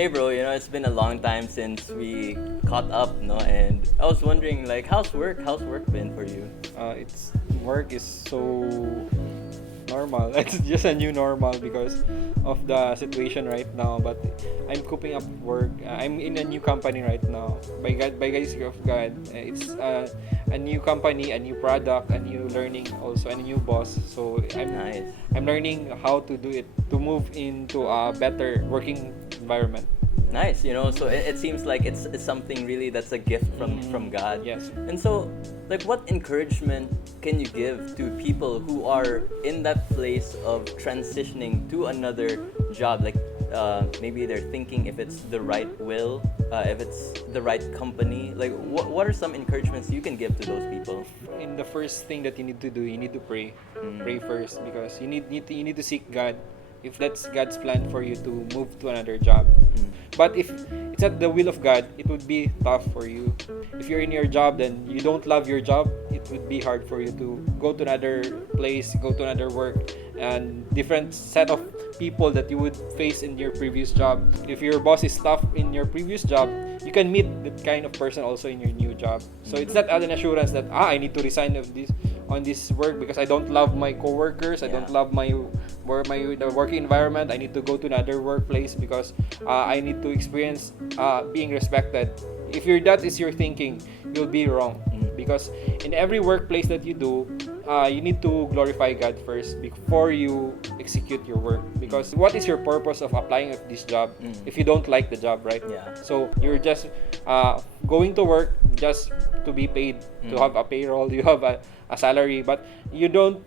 Hey bro, it's been a long time since we caught up, no? And I was wondering, like, how's work? How's work been for you? It's work is so normal. It's just a new normal because of the situation right now. But I'm coping up work. I'm in a new company right now. By grace of God, it's a new company, a new product, a new learning, also a new boss. So Nice. I'm learning how to do it to move into a better working environment. Nice, so it seems like it's something really that's a gift from God. Yes. And so, like, what encouragement can you give to people who are in that place of transitioning to another job? Like, maybe they're thinking if it's the right will, if it's the right company. Like, what are some encouragements you can give to those people? In the first thing that you need to do, you need to pray. Pray first because you need to seek God if that's God's plan for you to move to another job. But if it's not the will of God, it would be tough for you. If you're in your job, then you don't love your job, it would be hard for you to go to another place, go to another work, and different set of people that you would face in your previous job. If your boss is tough in your previous job, you can meet that kind of person also in your new job. So it's not an assurance that I need to resign of this on this work because I don't love my coworkers, I don't love my the working environment. I need to go to another workplace because I need to experience being respected. If that is your thinking, you'll be wrong. Because in every workplace that you do, you need to glorify God first before you execute your work. Because what is your purpose of applying at this job if you don't like the job, right? Yeah. So you're just going to work just to be paid, to have a payroll, you have a salary, but you don't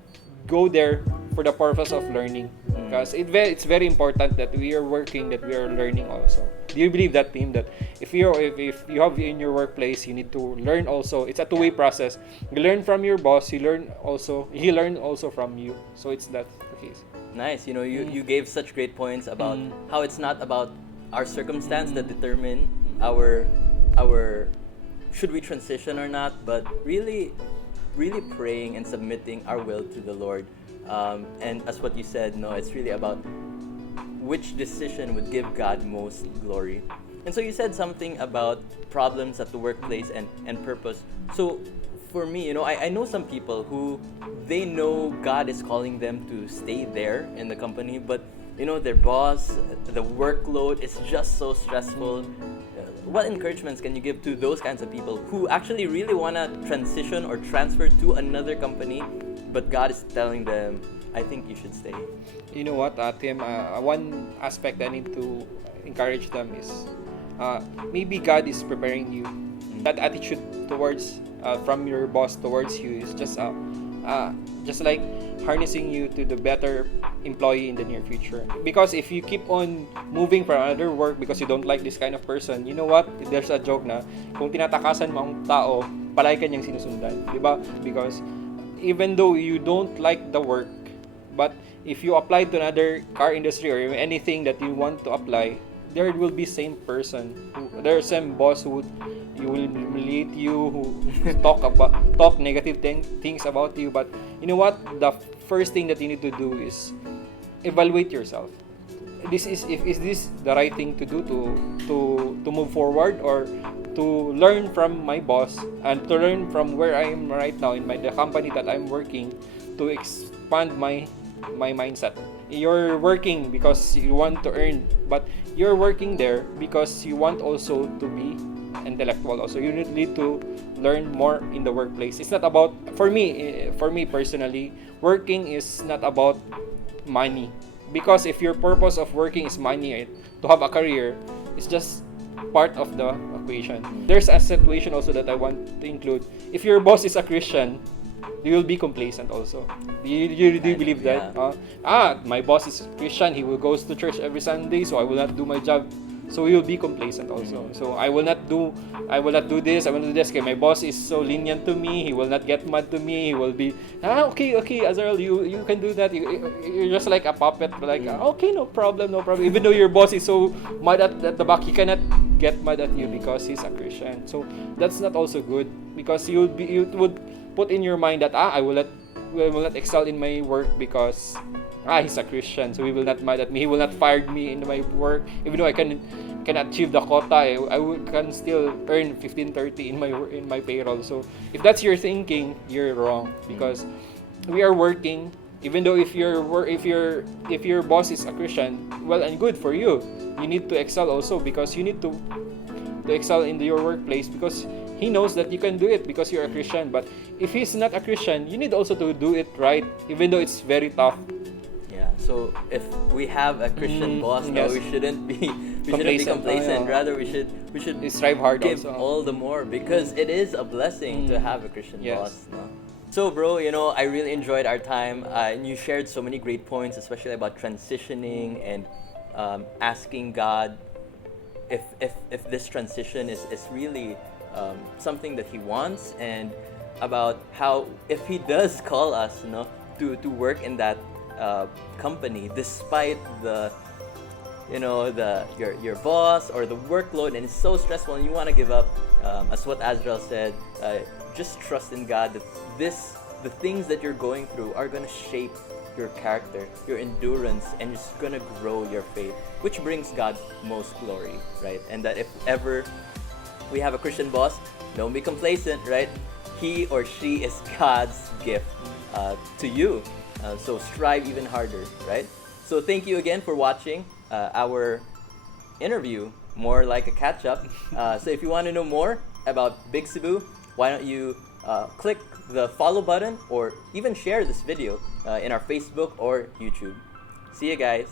go there for the purpose of learning. Because it's very important that we are working, that we are learning also. Do you believe that, Tim, that if you have in your workplace, you need to learn also? It's a two-way process. You learn from your boss, he learn also from you. So it's that the case. Nice. You gave such great points about how it's not about our circumstance that determine our should we transition or not, but really praying and submitting our will to the Lord. And as what you said, no, it's really about which decision would give God most glory. And so you said something about problems at the workplace and purpose. So for me, I know some people who they know God is calling them to stay there in the company, but their boss, the workload is just so stressful. What encouragements can you give to those kinds of people who actually really want to transition or transfer to another company, but God is telling them, I think you should stay? You know what, Tim? One aspect I need to encourage them is maybe God is preparing you. That attitude towards from your boss towards you is just like harnessing you to the better employee in the near future. Because if you keep on moving from another work because you don't like this kind of person, you know what? There's a joke na kung tinatakasan mo ang tao, palagi ka niyang sinusundan, di ba? Because even though you don't like the work, but if you apply to another car industry or anything that you want to apply, there will be same person, there's same boss who will humiliate you, who talk negative things about you. But you know what? The first thing that you need to do is evaluate yourself. Is this the right thing to do to move forward, or to learn from my boss and to learn from where I am right now in the company that I'm working, to expand my mindset. You're working because you want to earn, but you're working there because you want also to be intellectual also. You need to learn more in the workplace. It's not about, for me personally, working is not about money. Because if your purpose of working is money, to have a career, it's just part of the equation. There's a situation also that I want to include. If your boss is a Christian, you will be complacent also. Do you believe that? My boss is Christian, he will goes to church every Sunday, so I will not do my job. So you will be complacent also. So I will not do this, I will not do this. Okay, my boss is so lenient to me, he will not get mad to me, he will be, okay, Azarel, you can do that. You're just like a puppet, like, okay, no problem. Even though your boss is so mad at the back, he cannot get mad at you because he's a Christian. So that's not also good, because you would put in your mind that I will not excel in my work because he's a Christian, so he will not mad at me. He will not fire me in my work, even though I can achieve the quota. Can still earn 15.30 in my payroll. So if that's your thinking, you're wrong, because we are working. Even though if your boss is a Christian, well and good for you. You need to excel also, because you need to excel in your workplace, because he knows that you can do it because you're a Christian. But if he's not a Christian, you need also to do it right, even though it's very tough. Yeah. So if we have a Christian boss, no, yes. we shouldn't be complacent. Yeah. Rather, we should strive hard give also. all the more, because it is a blessing to have a Christian Yes. boss. No? So, bro, I really enjoyed our time, and you shared so many great points, especially about transitioning and asking God if this transition is really something that He wants, and about how if He does call us, to work in that company, despite your boss or the workload, and it's so stressful and you want to give up, as what Azarel said, just trust in God that the things that you're going through are going to shape your character, your endurance, and it's going to grow your faith, which brings God most glory, right? And that if ever we have a Christian boss, don't be complacent, right? He or she is God's gift to you. So strive even harder, right? So thank you again for watching our interview, more like a catch-up. So if you want to know more about Big Cebu, why don't you click the follow button, or even share this video in our Facebook or YouTube. See you guys.